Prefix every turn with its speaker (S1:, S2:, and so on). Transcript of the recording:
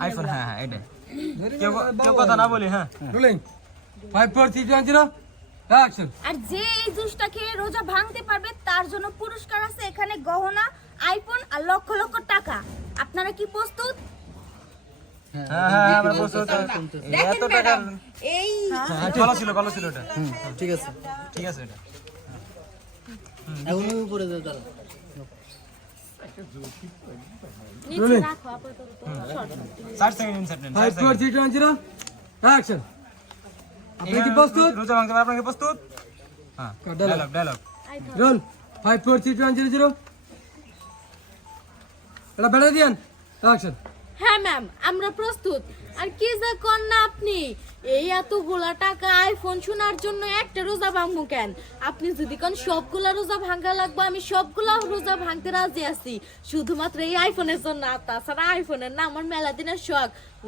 S1: iPhone হ্যাঁ হ্যাঁ এটা কেউ কেউ কথা না বলি হ্যাঁ
S2: রোলিং 5 4 3 2 0 অ্যাকশন
S3: আর যে এই জুসটা খেয়ে রোজা ভাঙতে পারবে তার জন্য পুরস্কার আছে এখানে গহনা আইফোন আর লক্ষ লক্ষ টাকা আপনারা কি প্রস্তুত
S1: হ্যাঁ হ্যাঁ আমরা প্রস্তুত এত টাকা
S3: এই
S1: ভালো ছিল এটা
S4: ঠিক আছে
S1: ঠিক আছে এটা
S4: এখন উপরে দাও দাঁড়া
S3: নিচে রাখো আপাতত
S1: 60 সেকেন্ড ইনসার্ট নেন
S2: 5 4 3 2 0 অ্যাকশন আপনি কি প্রস্তুত
S1: রোজা ভাঙতে পারবেন কি প্রস্তুত হ্যাঁ ডায়লগ
S2: রোল 5 4 3 2 1 0 এটা বেড়ে দিয়েন অ্যাকশন
S5: হ্যাঁ ম্যাম আমরা প্রস্তুত আর কি যা কর না আপনি এই এতগুলা টাকা আইফোন শোনার জন্য একটা রোজা ভাঙবো কেন আপনি যদি কোন সবগুলা রোজা ভাঙা লাগবে আমি সবগুলা রোজা ভাঙতে রাজি আছি শুধুমাত্র এই আইফোনের জন্য আর তাছাড়া আইফোনের না আমার মেলা দিনের শখ